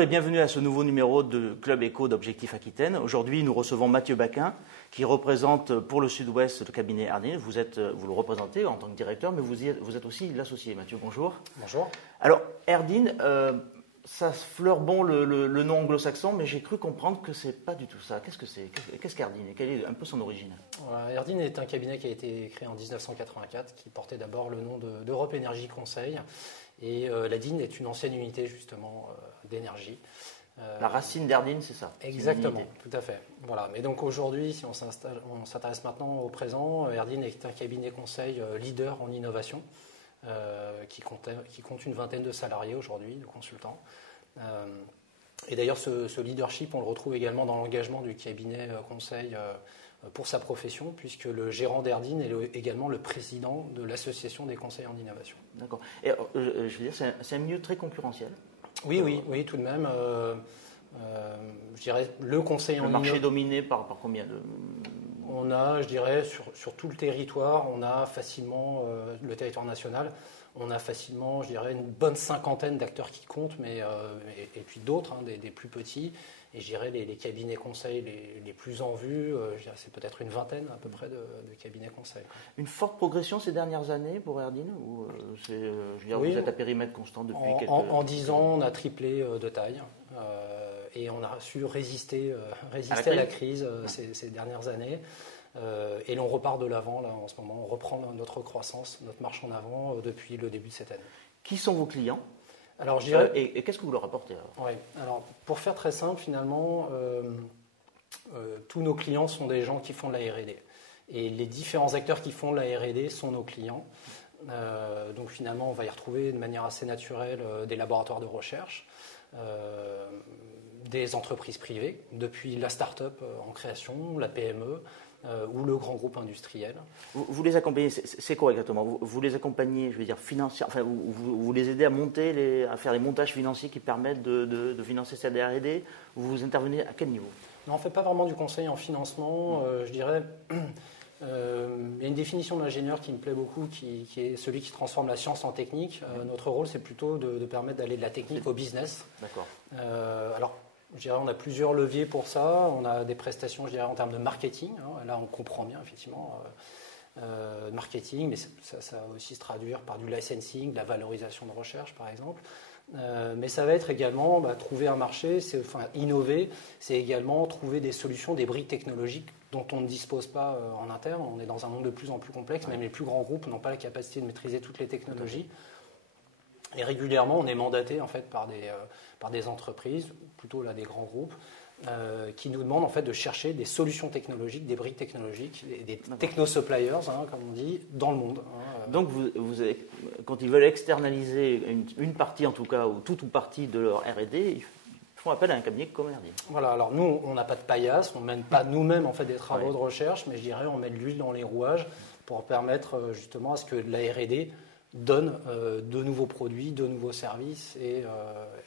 Bonjour et bienvenue à ce nouveau numéro de Club Éco d'Objectif Aquitaine. Aujourd'hui, nous recevons Mathieu Baquin, qui représente pour le Sud-Ouest le cabinet Ardine. Vous le représentez en tant que directeur, mais vous êtes aussi l'associé. Mathieu, bonjour. Bonjour. Alors, Ardine, ça fleure bon le nom anglo-saxon, mais j'ai cru comprendre que c'est pas du tout ça. Qu'est-ce que c'est? Qu'est-ce qu'Ardine et quelle est un peu son origine? Ardine est un cabinet qui a été créé en 1984, qui portait d'abord le nom d'Europe Énergie Conseil. Et l'Ardine est une ancienne unité justement d'énergie. La racine d'Ardine, c'est ça? Exactement, tout à fait. Voilà. Mais donc aujourd'hui, si on s'intéresse maintenant au présent, Ardine est un cabinet conseil leader en innovation qui compte une vingtaine de salariés aujourd'hui, de consultants. Et d'ailleurs, ce leadership, on le retrouve également dans l'engagement du cabinet conseil pour sa profession, puisque le gérant d'Ardine est également le président de l'association des conseils en innovation. D'accord. Et je veux dire, c'est un milieu très concurrentiel. Oui, tout de même. Je dirais le conseil en innovation. Le marché dominé par combien de... On a, je dirais, sur tout le territoire, on a facilement, le territoire national, on a facilement, je dirais, une bonne cinquantaine d'acteurs qui comptent, et puis d'autres, des plus petits. Et je dirais les cabinets conseils les plus en vue, c'est peut-être une vingtaine à peu près de cabinets conseils. Une forte progression ces dernières années pour Ardine ou oui, vous êtes à périmètre constant depuis quelques... En 10 ans, on a triplé de taille et on a su résister à la crise ces dernières années. Et l'on repart de l'avant là en ce moment. On reprend notre croissance, notre marche en avant depuis le début de cette année. Qui sont vos clients ? Alors, je dirais, et qu'est-ce que vous leur apportez alors, pour faire très simple, finalement, tous nos clients sont des gens qui font de la R&D. Et les différents acteurs qui font de la R&D sont nos clients. Donc finalement, on va y retrouver de manière assez naturelle des laboratoires de recherche, des entreprises privées, depuis la start-up en création, la PME, ou le grand groupe industriel. Vous les accompagnez, c'est quoi exactement? Vous les accompagnez, je veux dire, financièrement, enfin, vous les aidez à faire les montages financiers qui permettent de financer cette R&D? Vous intervenez à quel niveau? Non, on ne fait pas vraiment du conseil en financement. Je dirais, il y a une définition de l'ingénieur qui me plaît beaucoup, qui est celui qui transforme la science en technique. Notre rôle, c'est plutôt de permettre d'aller de la technique au business. D'accord. Alors, je dirais, on a plusieurs leviers pour ça. On a des prestations, je dirais, en termes de marketing. Là, on comprend bien, effectivement, marketing, mais ça va aussi se traduire par du licensing, de la valorisation de recherche, par exemple. Mais ça va être également trouver un marché, innover, c'est également trouver des solutions, des briques technologiques dont on ne dispose pas en interne. On est dans un monde de plus en plus complexe, même les plus grands groupes n'ont pas la capacité de maîtriser toutes les technologies. Et régulièrement, on est mandaté en fait par des entreprises, plutôt là des grands groupes, qui nous demandent en fait de chercher des solutions technologiques, des briques technologiques, des techno-suppliers, comme on dit, dans le monde. Donc, quand ils veulent externaliser une partie en tout cas, ou toute ou partie de leur R&D, ils font appel à un cabinet comme Ardine. Voilà, alors nous, on n'a pas de paillasse, on ne mène pas nous-mêmes en fait des travaux de recherche, mais je dirais on met de l'huile dans les rouages pour permettre justement à ce que la R&D donne de nouveaux produits, de nouveaux services et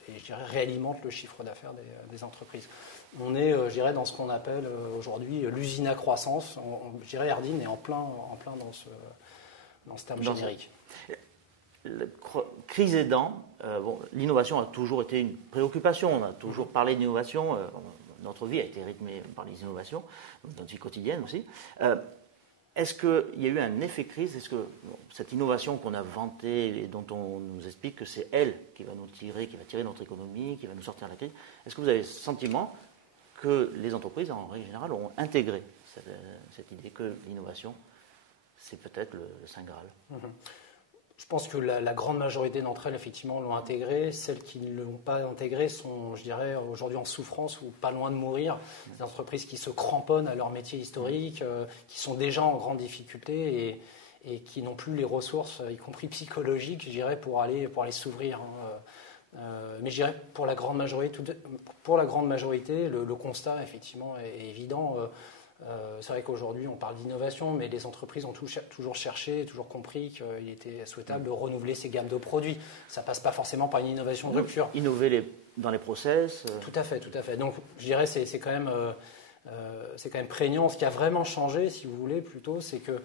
je dirais réalimente le chiffre d'affaires des entreprises. On est, je dirais, dans ce qu'on appelle aujourd'hui l'usine à croissance. Je dirais Ardine est en plein dans ce terme générique. La crise aidant, l'innovation a toujours été une préoccupation. On a toujours parlé d'innovation. Notre vie a été rythmée par les innovations, notre vie quotidienne aussi. Est-ce qu'il y a eu un effet crise? Est-ce que cette innovation qu'on a vantée et dont on nous explique que c'est elle qui va qui va tirer notre économie, qui va nous sortir de la crise, est-ce que vous avez le sentiment que les entreprises, en règle générale, ont intégré cette idée que l'innovation, c'est peut-être le Saint Graal? Je pense que la grande majorité d'entre elles, effectivement, l'ont intégré. Celles qui ne l'ont pas intégré sont, je dirais, aujourd'hui en souffrance ou pas loin de mourir. Des entreprises qui se cramponnent à leur métier historique, qui sont déjà en grande difficulté et qui n'ont plus les ressources, y compris psychologiques, je dirais, pour aller s'ouvrir. Mais je dirais, pour la grande majorité, le constat, effectivement, est évident. C'est vrai qu'aujourd'hui, on parle d'innovation, mais les entreprises ont toujours cherché, toujours compris qu'il était souhaitable de renouveler ces gammes de produits. Ça ne passe pas forcément par une innovation de rupture. Innover dans les process. Tout à fait. Donc, je dirais c'est quand même prégnant. Ce qui a vraiment changé, si vous voulez, plutôt, c'est que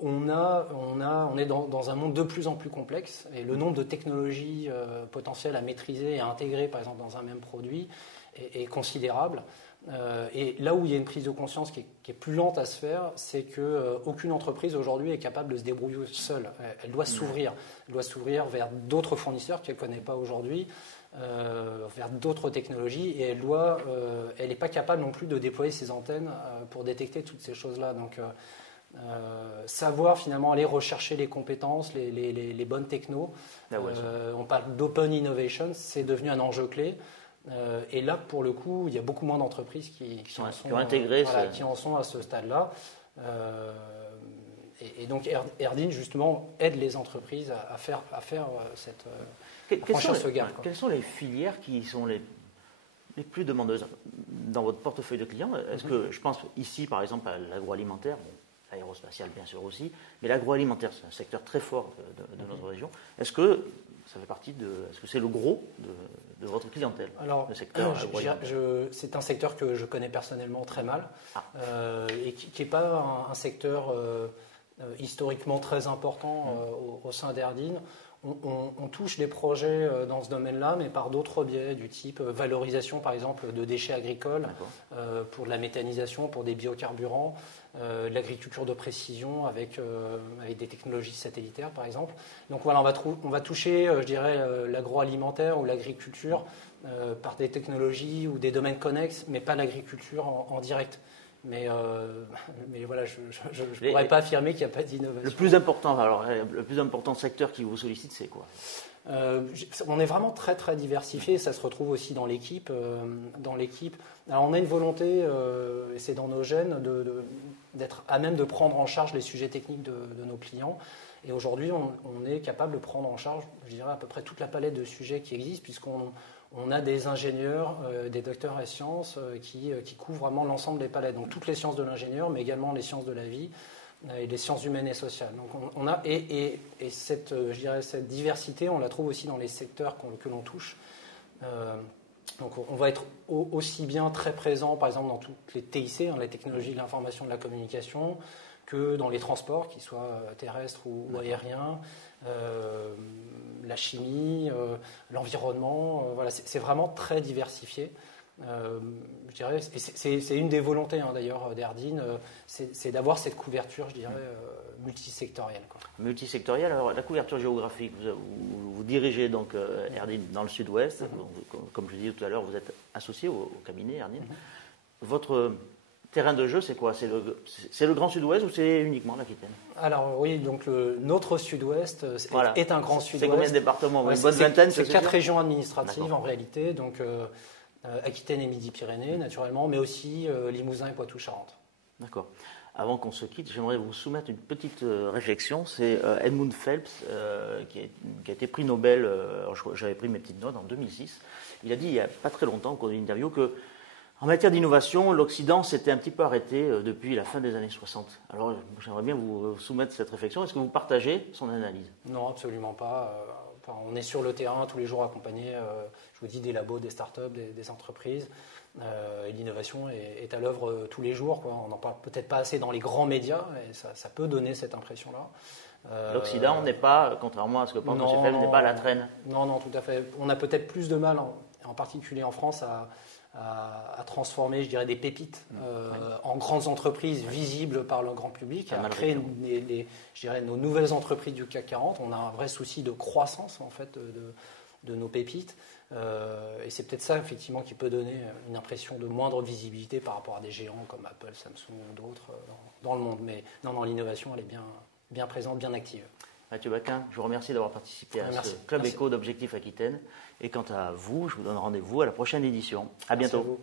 On est dans un monde de plus en plus complexe et le nombre de technologies potentielles à maîtriser et à intégrer, par exemple, dans un même produit est considérable. Et là où il y a une prise de conscience qui est plus lente à se faire, c'est qu'aucune entreprise aujourd'hui est capable de se débrouiller seule. Elle doit s'ouvrir. Elle doit s'ouvrir vers d'autres fournisseurs qu'elle ne connaît pas aujourd'hui, vers d'autres technologies, et elle n'est pas capable non plus de déployer ses antennes pour détecter toutes ces choses-là. Donc, savoir finalement aller rechercher les compétences, les bonnes technos. On parle d'open innovation, c'est devenu un enjeu clé. Et là, pour le coup, il y a beaucoup moins d'entreprises qui en sont à ce stade-là. Et donc, Erdine, justement, aide les entreprises à faire cette franchir ce gap. Quelles sont les filières qui sont les plus demandeuses dans votre portefeuille de clients? Est-ce que, je pense ici, par exemple, à l'agroalimentaire, l'aérospatial bien sûr aussi, mais l'agroalimentaire, c'est un secteur très fort de notre région. Est-ce que ça fait partie est-ce que c'est le gros de votre clientèle? Alors, le secteur c'est un secteur que je connais personnellement très mal et qui n'est pas un secteur historiquement très important au sein d'Erdine. On touche des projets dans ce domaine-là, mais par d'autres biais, du type valorisation, par exemple, de déchets agricoles, pour de la méthanisation, pour des biocarburants, de l'agriculture de précision avec des technologies satellitaires, par exemple. Donc voilà, on va toucher, je dirais, l'agroalimentaire ou l'agriculture par des technologies ou des domaines connexes, mais pas l'agriculture en direct. Mais voilà, je ne pourrais pas affirmer qu'il n'y a pas d'innovation. Le plus important secteur qui vous sollicite, c'est quoi? On est vraiment très très diversifié, ça se retrouve aussi dans l'équipe. Alors on a une volonté, et c'est dans nos gènes, d'être à même de prendre en charge les sujets techniques de nos clients. Et aujourd'hui, on est capable de prendre en charge, je dirais, à peu près toute la palette de sujets qui existent, puisqu'on a des ingénieurs, des docteurs en sciences qui couvrent vraiment l'ensemble des palettes. Donc toutes les sciences de l'ingénieur, mais également les sciences de la vie et les sciences humaines et sociales. Donc cette diversité, on la trouve aussi dans les secteurs que l'on touche. Donc on va être aussi bien très présent, par exemple, dans toutes les TIC, les technologies de l'information et de la communication, que dans les transports, qu'ils soient terrestres ou aériens, la chimie, l'environnement. Voilà, c'est vraiment très diversifié. Je dirais, et c'est une des volontés d'ailleurs d'Erdine, c'est d'avoir cette couverture, je dirais, multisectorielle. Multisectorielle. Alors la couverture géographique, vous dirigez donc Erdine dans le sud-ouest. Comme je disais tout à l'heure, vous êtes associé au cabinet Erdine. Votre terrain de jeu, c'est quoi? C'est le grand sud-ouest ou c'est uniquement l'Aquitaine? Alors oui, donc notre sud-ouest est un grand sud-ouest. C'est combien de départements? Une bonne vingtaine? C'est 4 régions administratives en réalité, donc Aquitaine et Midi-Pyrénées naturellement, mais aussi Limousin et Poitou-Charentes. D'accord. Avant qu'on se quitte, j'aimerais vous soumettre une petite réflexion. C'est Edmund Phelps qui a été prix Nobel, j'avais pris mes petites notes, en 2006. Il a dit il n'y a pas très longtemps, au cours d'une interview, que en matière d'innovation, l'Occident s'était un petit peu arrêté depuis la fin des années 60. Alors, j'aimerais bien vous soumettre cette réflexion. Est-ce que vous partagez son analyse? Non, absolument pas. On est sur le terrain tous les jours accompagnés, je vous dis, des labos, des startups, des entreprises. Et l'innovation est à l'œuvre tous les jours. On n'en parle peut-être pas assez dans les grands médias, et ça peut donner cette impression-là. L'Occident n'est pas, contrairement à ce que pense M. Phelps, n'est pas à la traîne. Non, tout à fait. On a peut-être plus de mal, en particulier en France, à transformer, je dirais, des pépites en grandes entreprises visibles par le grand public, à créer je dirais, nos nouvelles entreprises du CAC 40. On a un vrai souci de croissance en fait de nos pépites, et c'est peut-être ça effectivement qui peut donner une impression de moindre visibilité par rapport à des géants comme Apple, Samsung ou d'autres dans le monde. Mais non, l'innovation elle est bien présente, bien active. Mathieu Baquin, je vous remercie d'avoir participé à ce Club Éco d'Objectif Aquitaine. Et quant à vous, je vous donne rendez-vous à la prochaine édition. À bientôt. Merci à vous.